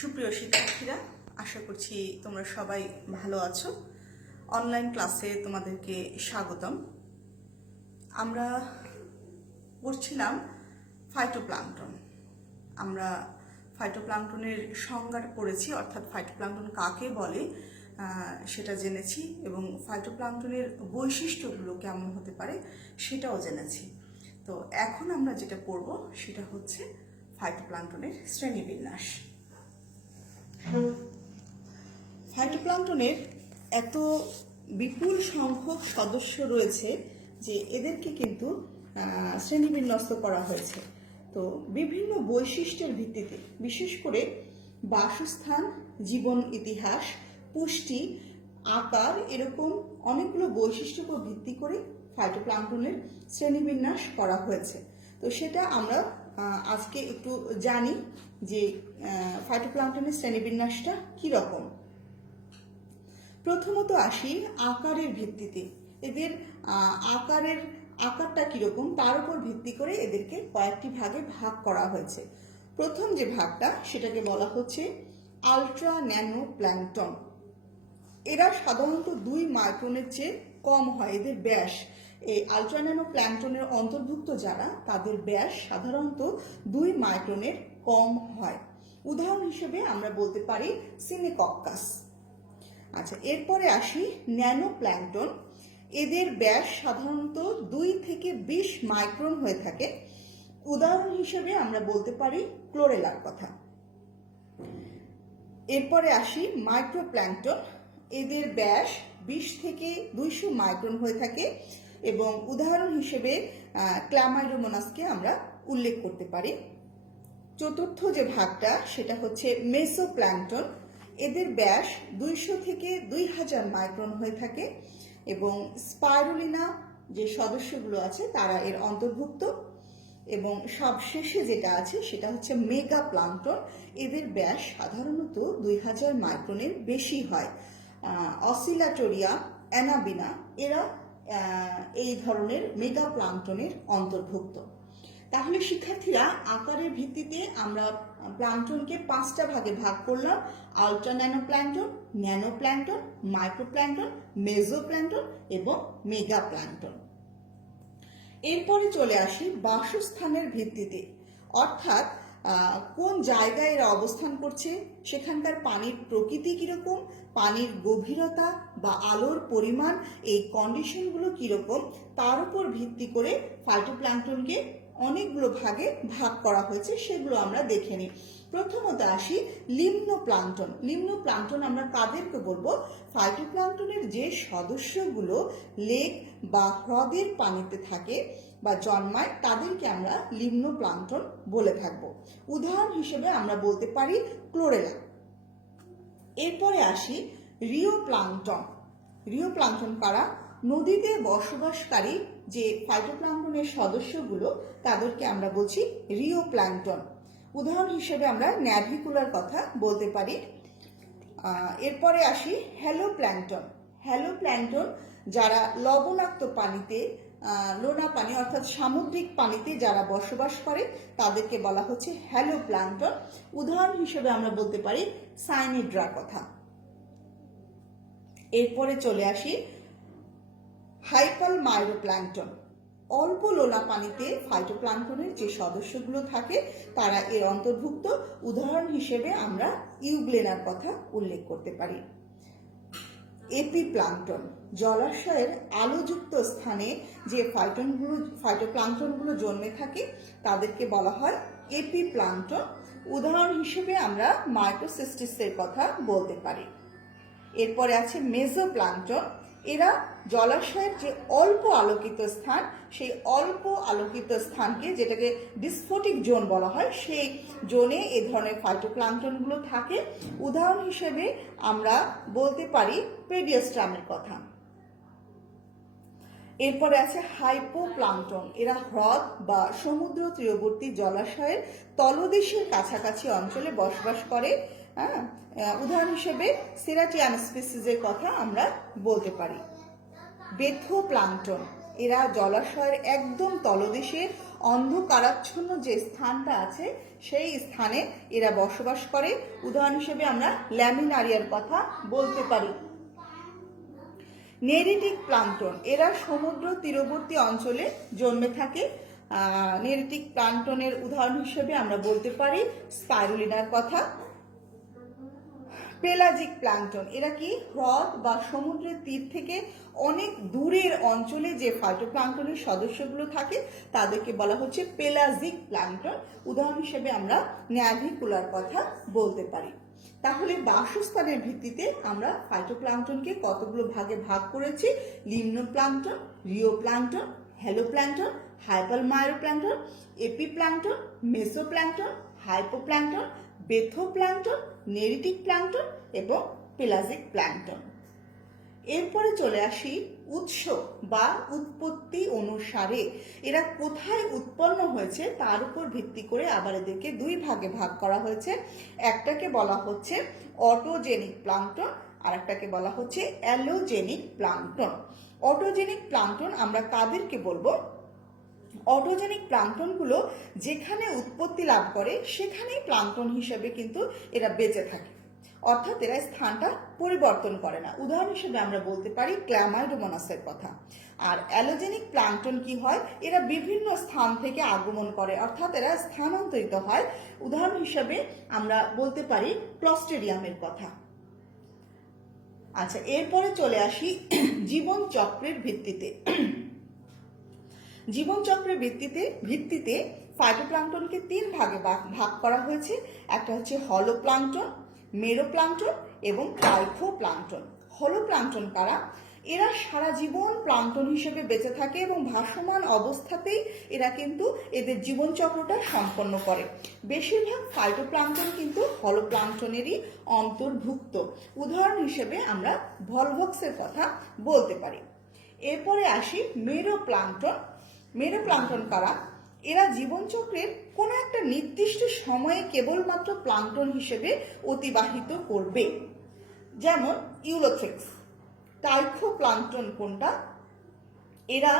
সুপ্রিয় শিক্ষার্থীরা, আশা করছি তোমরা সবাই ভালো আছো। অনলাইন ক্লাসে তোমাদেরকে স্বাগতম। আমরা পড়ছিলাম ফাইটোপ্লাঙ্কটন। আমরা ফাইটোপ্লাঙ্কটনের সংজ্ঞাটা পড়েছি, অর্থাৎ ফাইটোপ্লাঙ্কটন কাকে বলে সেটা জেনেছি এবং ফাইটোপ্লাঙ্কটনের বৈশিষ্ট্যগুলো কেমন হতে পারে সেটাও জেনেছি। তো এখন আমরা যেটা পড়ব সেটা হচ্ছে ফাইটোপ্লাঙ্কটনের শ্রেণীবিন্যাস। ফাইটোপ্লাঙ্কটনের এত বিপুল সংখ্যক সদস্য রয়েছে যে এদেরকে কিন্তু শ্রেণীবিন্যস্ত করা হয়েছে। তো বিভিন্ন বৈশিষ্ট্যের ভিত্তিতে, বিশেষ করে বাসস্থান, জীবন ইতিহাস, পুষ্টি, আকার, এরকম অনেকগুলো বৈশিষ্ট্যকে ভিত্তি করে ফাইটোপ্লাঙ্কটনের শ্রেণীবিন্যাস করা হয়েছে। তো সেটা আমরা আজকে একটু জানি যে ফাইটোপ্লাঙ্কটনের শ্রেণীবিন্যাসটা কীরকম। প্রথমত আসি আকারের ভিত্তিতে। এদের আকারটা কীরকম তার উপর ভিত্তি করে এদেরকে কয়েকটি ভাগে ভাগ করা হয়েছে। প্রথম যে ভাগটা সেটাকে বলা হচ্ছে আলট্রা ন্যানো প্ল্যাঙ্কটন। এরা সাধারণত 2 মাইক্রনের চেয়ে কম হয় এদের ব্যাস। এই আলট্রা ন্যানো প্ল্যাঙ্কটনের অন্তর্ভুক্ত যারা, তাদের ব্যাস সাধারণত 2 মাইক্রনের কম হয়। উদাহরণ হিসেবে আমরা বলতে পারি সিনেকক্কাস। আচ্ছা, এরপরে আসি ন্যানো প্ল্যাঙ্কটন। এদের ব্যাস সাধারণত 2 থেকে 20 মাইক্রন হয়ে থাকে। উদাহরণ হিসেবে আমরা বলতে পারি ক্লোরেলার কথা। এরপরে আসি মাইক্রোপ্ল্যাঙ্কটন। এদের ব্যাস 20 থেকে 200 মাইক্রন হয়ে থাকে এবং উদাহরণ হিসেবে ক্ল্যামাইডোমোনাসকে আমরা উল্লেখ করতে পারি। চতুর্থ যে ভাগটা সেটা হচ্ছে মেসোপ্ল্যাঙ্কটন। এদের ব্যাস 200 থেকে 2000 মাইক্রন হয়ে থাকে এবং স্পাইরুলিনা যে সদস্যগুলো আছে তারা এর অন্তর্ভুক্ত। এবং সবশেষে যেটা আছে সেটা হচ্ছে মেগা প্লাঙ্কটন। এদের ব্যাস সাধারণত 2000 মাইক্রনের বেশি হয়। অসিলাটোরিয়া, অ্যানাবিনা এরা এই ধরনের মেগা প্লাঙ্কটনের অন্তর্ভুক্ত। তাহলে শিক্ষার্থীরা, আকারের ভিত্তিতে আমরা প্লাঙ্কটনকে 5টা ভাগে ভাগ করলাম: ultra nano plankton, nano plankton, microplankton, mesoplankton এবং মেগা প্ল্যাঙ্কটন। এরপরে চলে আসি বাসস্থানের ভিত্তিতে, অর্থাৎ কোন জায়গায় এরা অবস্থান করছে, সেখানকার পানির প্রকৃতি কীরকম, পানির গভীরতা বা আলোর পরিমাণ, এই কন্ডিশনগুলো কীরকম, তার উপর ভিত্তি করে ফাইটোপ্ল্যাঙ্কটনকে অনেকগুলো ভাগে ভাগ করা হয়েছে, সেগুলো আমরা দেখে নিই। প্রথমত আসি লিম্ন প্লাঙ্কটন। লিম্ন প্লাঙ্কটন আমরা কাদেরকে বলবো? ফাইটোপ্ল্যাঙ্কটনের যে সদস্যগুলো লেক বা হ্রদের পানিতে থাকে বা জন্মায় তাদেরকে আমরা লিম্ন প্লাঙ্কটন বলে থাকবো। উদাহরণ হিসেবে আমরা বলতে পারি ক্লোরেলা। এরপরে আসি রিও প্লাঙ্কটন। রিও প্লাঙ্কটন কারা? নদীতে বসবাসকারী যে ফাইটোপ্ল্যাঙ্কটনের সদস্যগুলো তাদেরকে আমরা বলছি রিও প্ল্যাঙ্কটন। উদাহরণ হিসেবে আমরা ন্যাভিকুলার কথা বলতে পারি। এরপরে আসি হ্যালো প্ল্যাঙ্কটন। হ্যালো প্ল্যাঙ্কটন যারা লবণাক্ত পানিতে, লোনা পানি অর্থাৎ সামুদ্রিক পানিতে যারা বসবাস করে তাদেরকে বলা হচ্ছে হ্যালো প্ল্যাঙ্কটন। উদাহরণ হিসেবে আমরা বলতে পারি সাইনিড্রা কথা। এরপরে চলে আসি হাইপাল মাইরোপ্ল্যাঙ্কটন। অল্প লোনা পানিতে ফাইটোপ্ল্যাঙ্কটনের যে সদস্যগুলো থাকে তারা এর অন্তর্ভুক্ত। উদাহরণ হিসেবে আমরা ইউগ্লেনার কথা উল্লেখ করতে পারি। এপিপ্ল্যাঙ্কটন, জলাশয়ের আলোযুক্ত স্থানে যে ফাইটোপ্ল্যাঙ্কটনগুলো জন্মে থাকে তাদেরকে বলা হয় এপিপ্ল্যাঙ্কটন। উদাহরণ হিসেবে আমরা মাইক্রোসিস্টিসের কথা বলতে পারি। এরপরে আছে মেসোপ্ল্যাঙ্কটন। এরা জলাশয়ের যে অল্প আলোকিত স্থান, সেই অল্প আলোকিত স্থানকে, যেটাকে ডিসফোটিক জোন বলা হয়, সেই জোনে এ ধরনের ফাইটোপ্ল্যাঙ্কটনগুলো থাকে। উদাহরণ হিসেবে আমরা বলতে পারি পেডিয়াস্ট্রামের কথা। এরপরে আছে হাইপোপ্ল্যাঙ্কটন। এরা হ্রদ বা সমুদ্র তীরবর্তী জলাশয়ের তলদেশের কাছাকাছি অঞ্চলে বসবাস করে। উদাহরণ হিসেবে সেরাটিয়ান স্পিসিসের কথা আমরা বলতে পারি। বেথোপ্ল্যাঙ্কটন, এরা জলাশয়ের একদম তলদেশে অন্ধকারাচ্ছন্ন যে স্থানটা আছে সেই স্থানে এরা বসবাস করে। উদাহরণ হিসেবে আমরা ল্যামিনারিয়ার কথা বলতে পারি। নেরিটিক প্লাঙ্কটন, এরা সমুদ্র তীরবর্তী অঞ্চলে জন্মে থাকে। নেরিটিক প্লাঙ্কটনের উদাহরণ হিসেবে আমরা বলতে পারি স্পাইরুলিনার কথা। পেলাজিক প্লাঙ্কটন, এরা কি হ্রদ বা সমুদ্রের তীর থেকে অনেক দূরের অঞ্চলে যে ফাইটোপ্লাঙ্কটনের সদস্যগুলো থাকে তাদেরকে বলা হচ্ছে পেলাজিক প্লাঙ্কটন। উদাহরণ হিসেবে আমরা ন্যাভিকুলার কথা বলতে পারি। তাহলে বাসস্থানের ভিত্তিতে আমরা ফাইটোপ্লাঙ্কটনকে কতগুলো ভাগে ভাগ করেছি: লিম্নোপ্লাঙ্কটন, রিওপ্লাঙ্কটন, হ্যালোপ্লাঙ্কটন, হাইপালমায়োপ্লাঙ্কটন, এপিপ্লাঙ্কটন, মেসোপ্লাঙ্কটন, হাইপোপ্লাঙ্কটন, বেথোপ্লাঙ্কটন, নেরিটিক প্লাঙ্কটন এবং পেলাজিক প্লাঙ্কটন। এরপরে চলে আসি উৎস বা উৎপত্তি অনুসারে এরা কোথায় উৎপন্ন হয়েছে তার উপর ভিত্তি করে আবার এদেরকে দুই ভাগে ভাগ করা হয়েছে। একটাকে বলা হচ্ছে অটোজেনিক প্লাঙ্কটন, আর একটাকে বলা হচ্ছে অ্যালোজেনিক প্লাঙ্কটন। অটোজেনিক প্লাঙ্কটন আমরা কাদেরকে বলবো? অটোজেনিক প্লাঙ্কটনগুলো যেখানে উৎপত্তি লাভ করে সেখানেই প্লাঙ্কটন হিসেবে কিন্তু এরা বেঁচে থাকে, অর্থাৎ এরা স্থানটা পরিবর্তন করে না। উদাহরণ হিসেবে আমরা বলতে পারি ক্ল্যামাইডোমোনাসের কথা। আর অ্যালোজেনিক প্লাঙ্কটন কি হয়? এরা বিভিন্ন স্থান থেকে আগমন করে, অর্থাৎ এরা স্থানান্তরিত হয়। উদাহরণ হিসেবে আমরা বলতে পারি ক্লস্টেরিয়ামের কথা। আচ্ছা, এরপরে চলে আসি জীবন চক্রের ভিত্তিতে। জীবনচক্রের ভিত্তিতে ফাইটোপ্লাঙ্কটনকে তিন ভাগে ভাগ করা হয়েছে। একটা হচ্ছে হলোপ্লাঙ্কটন, মেরোপ্লাঙ্কটন এবং টাইফোপ্লাঙ্কটন। হলোপ্লাঙ্কটন কারা? এরা সারা জীবন প্লাঙ্কটন হিসেবে বেঁচে থাকে এবং ভাসমান অবস্থাতেই এরা কিন্তু এদের জীবনচক্রটা সম্পন্ন করে। বেশিরভাগ ফাইটোপ্লাঙ্কটন কিন্তু হলোপ্লাঙ্কটনেরই অন্তর্ভুক্ত। উদাহরণ হিসেবে আমরা ভলভক্সের কথা বলতে পারি। এরপরে আসি মেরোপ্লাঙ্কটন। মেরোপ্লাঙ্কটন কারা? এরা জীবনচক্রের কোনো একটা নির্দিষ্ট সময়ে কেবলমাত্র প্লাঙ্কটন হিসেবে অতিবাহিত করবে, যেমন ইউলোথ্রিক্স। টাইফোপ্লাঙ্কটন কোনটা? এরা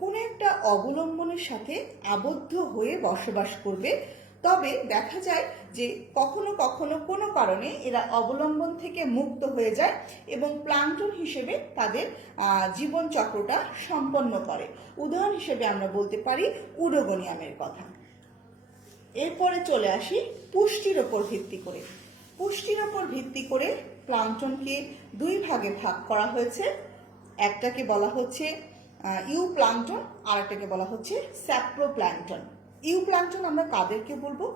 কোনো একটা অবলম্বনের সাথে আবদ্ধ হয়ে বসবাস করবে, তবে দেখা যায় যে কখনো কখনো কোনো কারণে এরা অবলম্বন থেকে মুক্ত হয়ে যায় এবং প্লাঙ্কটন হিসেবে তাদের জীবন চক্রটা সম্পন্ন করে। উদাহরণ হিসেবে আমরা বলতে পারি উডোগোনিয়ামের কথা। এরপরে চলে আসি পুষ্টির ওপর ভিত্তি করে। পুষ্টির ওপর ভিত্তি করে প্লাঙ্কটনকে দুই ভাগে ভাগ করা হয়েছে। একটাকে বলা হচ্ছে ইউপ্লাঙ্কটন, আর একটাকে বলা হচ্ছে স্যাপ্রোপ্লাঙ্কটন। ইউপ্লাঙ্কটন আমরা কাদেরকে বলবো?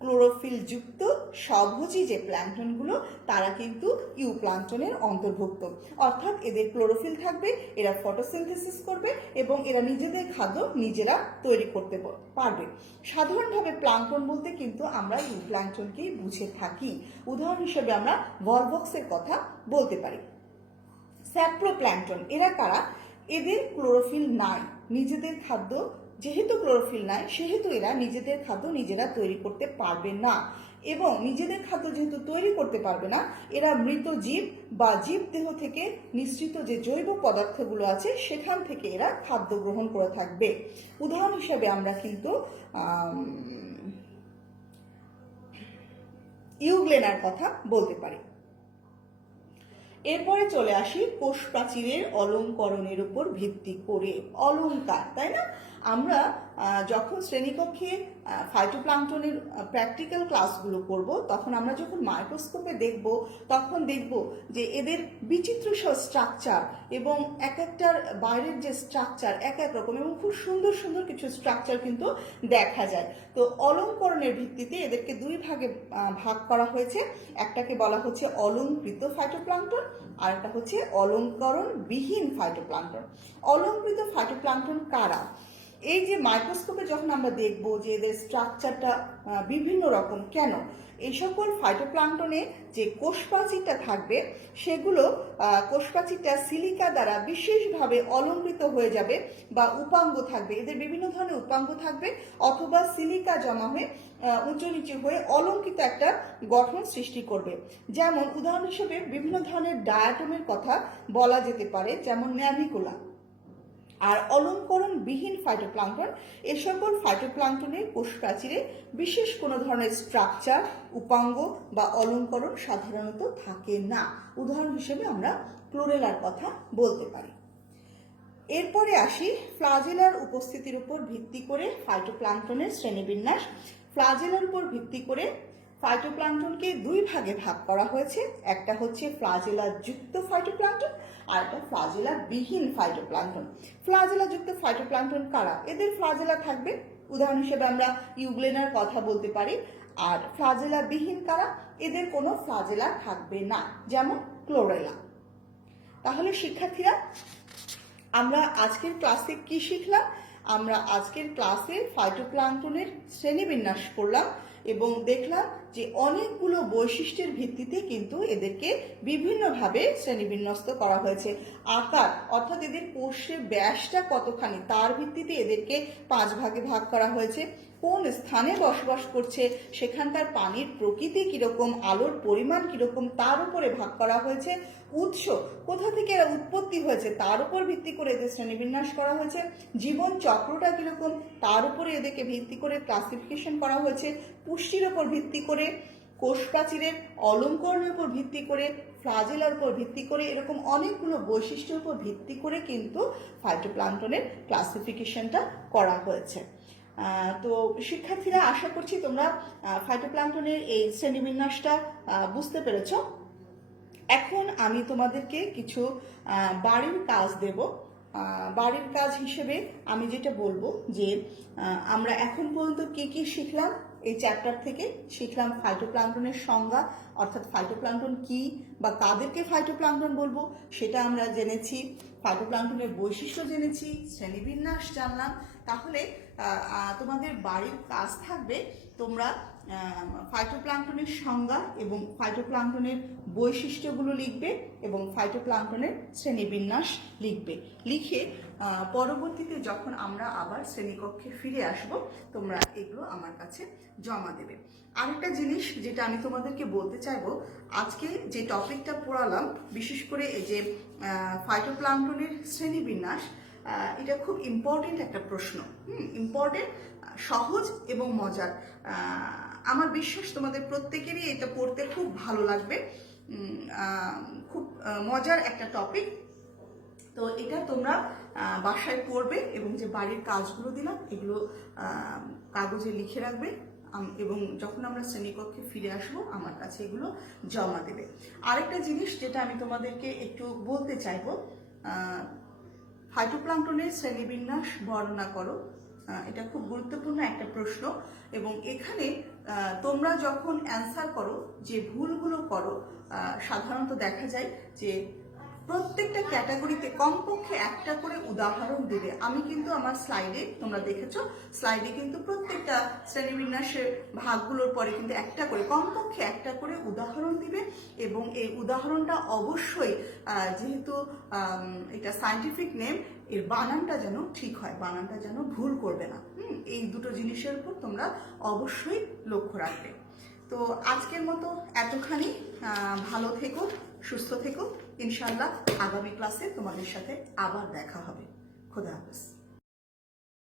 ক্লোরোফিল যুক্ত স্বভোজী যে প্ল্যাঙ্কটনগুলো তারা কিন্তু ইউপ্লাঙ্কটনের অন্তর্ভুক্ত, অর্থাৎ এদের ক্লোরোফিল থাকবে, এরা ফটোসিনথেসিস করবে এবং এরা নিজেদের খাদ্য নিজেরা তৈরি করতে পারবে। সাধারণভাবে প্লাঙ্কটন বলতে কিন্তু আমরা ইউপ্লাঙ্কটনকেই বুঝে থাকি। উদাহরণ হিসেবে আমরা ভলভক্সের কথা বলতে পারি। স্যাপ্রোপ্লাঙ্কটন এরা কারা? এদের ক্লোরোফিল নাই, নিজেদের খাদ্য যেহেতু ক্লোরোফিল নাই সেহেতু এরা নিজেদের খাদ্য নিজেরা তৈরি করতে পারবে না, এবং নিজেদের খাদ্য যেহেতু তৈরি করতে পারবে না এরা মৃত জীব বা জীব দেহ থেকে নিঃসৃত যে জৈব পদার্থগুলো আছে সেখান থেকে এরা খাদ্য গ্রহণ করে থাকবে। উদাহরণ হিসেবে আমরা কিন্তু ইউগ্লেনার কথা বলতে পারি। এরপরে চলে আসি কোষ প্রাচীরের অলঙ্করণের উপর ভিত্তি করে। অলঙ্কার, তাই না? আমরা যখন শ্রেণীকক্ষে ফাইটোপ্লাঙ্কটনের প্র্যাকটিক্যাল ক্লাসগুলো করব তখন আমরা যখন মাইক্রোস্কোপে দেখব তখন দেখব যে এদের বিচিত্র স্ট্রাকচার এবং এক একটার বাইরের যে স্ট্রাকচার এক এক রকম এবং খুব সুন্দর সুন্দর কিছু স্ট্রাকচার কিন্তু দেখা যায়। তো অলঙ্করণের ভিত্তিতে এদেরকে দুই ভাগে ভাগ করা হয়েছে। একটাকে বলা হচ্ছে অলঙ্কৃত ফাইটোপ্লাঙ্কটন, আর একটা হচ্ছে অলঙ্করণবিহীন ফাইটোপ্লাঙ্কটন। অলঙ্কৃত ফাইটোপ্লাঙ্কটন কারা? এই যে মাইক্রোস্কোপে যখন আমরা দেখব যে এদের স্ট্রাকচারটা বিভিন্ন রকম, কেন? এই সকল ফাইটোপ্লাঙ্কটনে যে কোষপ্রাচীরটা থাকবে সেগুলো কোষপ্রাচীরটা সিলিকা দ্বারা বিশেষভাবে অলঙ্কৃত হয়ে যাবে বা উপাঙ্গ থাকবে, এদের বিভিন্ন ধরনের উপাঙ্গ থাকবে অথবা সিলিকা জমা হয়ে উঁচু নিচু হয়ে অলঙ্কৃত একটা গঠন সৃষ্টি করবে। যেমন উদাহরণ হিসেবে বিভিন্ন ধরনের ডায়াটমের কথা বলা যেতে পারে, যেমন ন্যাভিকুলা। আর অলঙ্করণবিহীন ফাইটোপ্লাঙ্কটন, এ সকল ফাইটোপ্লাঙ্কটনের কোষ প্রাচীরে বিশেষ কোনো ধরনের স্ট্রাকচার, উপাঙ্গ বা অলঙ্করণ সাধারণত থাকে না। উদাহরণ হিসেবে আমরা ক্লোরেলার কথা বলতে পারি। এরপরে আসি ফ্লাজেলার উপস্থিতির উপর ভিত্তি করে ফাইটোপ্লাঙ্কটনের শ্রেণীবিন্যাস। ফ্লাজেলার উপর ভিত্তি করে ফাইটোপ্লাঙ্কটনকে দুই ভাগে ভাগ করা হয়েছে। একটা হচ্ছে ফ্লাজেলা যুক্ত ফাইটোপ্লাঙ্কটন আর একটা ফ্লাজেলা বিহীন ফাইটোপ্লাঙ্কটন। ফ্লাজেলা যুক্ত ফাইটোপ্লাঙ্কটন কারা? এদের ফ্লাজেলা থাকবে, উদাহরণ হিসেবে আমরা ইউগ্লেনার কথা বলতে পারি। আর ফ্লাজেলা বিহীন কারা? এদের কোনো ফ্লাজেলা থাকবে না, যেমন ক্লোরেলা। তাহলে শিক্ষার্থীরা, আমরা আজকের ক্লাসে কি শিখলাম? আমরা আজকের ক্লাসে ফাইটোপ্লাঙ্কটনের শ্রেণীবিন্যাস করলাম এবং দেখলাম যে অনেকগুলো বৈশিষ্ট্যের ভিত্তিতে কিন্তু এদেরকে বিভিন্নভাবে শ্রেণীবিন্যস্ত করা হয়েছে। আকার অর্থাৎ এদের কোষের ব্যাসটা কতখানি তার ভিত্তিতে এদেরকে 5 ভাগে ভাগ করা হয়েছে। কোন স্থানে বসবাস করছে, সেখানকার পানির প্রকৃতি কিরকম, আলোর পরিমাণ কিরকম তার উপরে ভাগ করা হয়েছে। উৎস, কোথা থেকে এরা উৎপত্তি হয়েছে তার উপর ভিত্তি করে এদের শ্রেণীবিন্যাস করা হয়েছে। জীবন চক্রটা কিরকম তার উপরে এদেরকে ভিত্তি করে ক্লাসিফিকেশন করা হয়েছে। পুষ্টির উপর ভিত্তি করে, কোষ প্রাচীরের অলঙ্করণের উপর ভিত্তি করে, ফ্লাজেলার উপর ভিত্তি করে, এরকম অনেকগুলো বৈশিষ্ট্যের উপর ভিত্তি করে কিন্তু ফাইটোপ্লাঙ্কটনের ক্লাসিফিকেশনটা করা হয়েছে। তো শিক্ষার্থীরা, আশা করছি তোমরা ফাইটোপ্লাঙ্কটনের এই শ্রেণীবিন্যাসটা বুঝতে পেরেছ। এখন আমি তোমাদেরকে কিছু বাড়ির কাজ দেব। বাড়ির কাজ হিসেবে আমি যেটা বলবো যে আমরা এখন পর্যন্ত কি কি শিখলাম। এই চ্যাপ্টার থেকে শিখলাম ফাইটোপ্লাঙ্কটনের সংজ্ঞা, অর্থাৎ ফাইটোপ্লাঙ্কটন কি বা কাদেরকে ফাইটোপ্লাঙ্কটন বলবো সেটা আমরা জেনেছি। ফাইটোপ্লাঙ্কটনের বৈশিষ্ট্য জেনেছি, শ্রেণীবিন্যাস জানলাম। তাহলে তোমাদের বাড়ির কাজ থাকবে, তোমরা ফাইটোপ্লাঙ্কটনের সংজ্ঞা এবং ফাইটোপ্লাঙ্কটনের বৈশিষ্ট্যগুলো লিখবে এবং ফাইটোপ্লাঙ্কটনের শ্রেণীবিন্যাস লিখবে। লিখে পরবর্তীতে যখন আমরা আবার শ্রেণীকক্ষে ফিরে আসব, তোমরা এগুলো আমার কাছে জমা দেবে। আরেকটা জিনিস যেটা আমি তোমাদেরকে বলতে চাইবো, আজকে যে টপিকটা পড়ালাম, বিশেষ করে এই যে ফাইটোপ্লাঙ্কটনের শ্রেণীবিন্যাস, এটা খুব ইম্পর্টেন্ট একটা প্রশ্ন। ইম্পর্টেন্ট, সহজ এবং মজার। আমার বিশ্বাস তোমাদের প্রত্যেকেরই এটা পড়তে খুব ভালো লাগবে। খুব মজার একটা টপিক। তো এটা তোমরা বাসায় পড়বে এবং যে বাড়ির কাজগুলো দিলাম এগুলো কাগজে লিখে রাখবে এবং যখন আমরা শ্রেণীকক্ষে ফিরে আসবো আমার কাছে এগুলো জমা দেবে। আরেকটা জিনিস যেটা আমি তোমাদেরকে একটু বলতে চাইবো, ফাইটোপ্লাঙ্কটনের শ্রেণীবিন্যাস বর্ণনা করো। এটা খুব গুরুত্বপূর্ণ একটা প্রশ্ন এবং এখানে তোমরা যখন অ্যান্সার করো, যে ভুলগুলো করো, সাধারণত দেখা যায় যে প্রত্যেকটা ক্যাটাগরিতে কমপক্ষে একটা করে উদাহরণ দিবে। আমি কিন্তু আমার স্লাইডে, তোমরা দেখেছো স্লাইডে কিন্তু প্রত্যেকটা শ্রেণীবিন্যাসের ভাগগুলোর পরে কিন্তু একটা করে, কমপক্ষে একটা করে উদাহরণ দিবে এবং এই উদাহরণটা অবশ্যই, যেহেতু এটা সায়েন্টিফিক নেম, এর বানানটা যেন ঠিক হয়, বানানটা যেন ভুল করবে না। এই দুটো জিনিসের উপর তোমরা অবশ্যই লক্ষ্য রাখবে। তো আজকের মতো এতখানি। ভালো থেকো, সুস্থ থেকো। ইনশাআল্লাহ আগামী ক্লাসে তোমাদের সাথে আবার দেখা হবে। খোদা হাফেজ।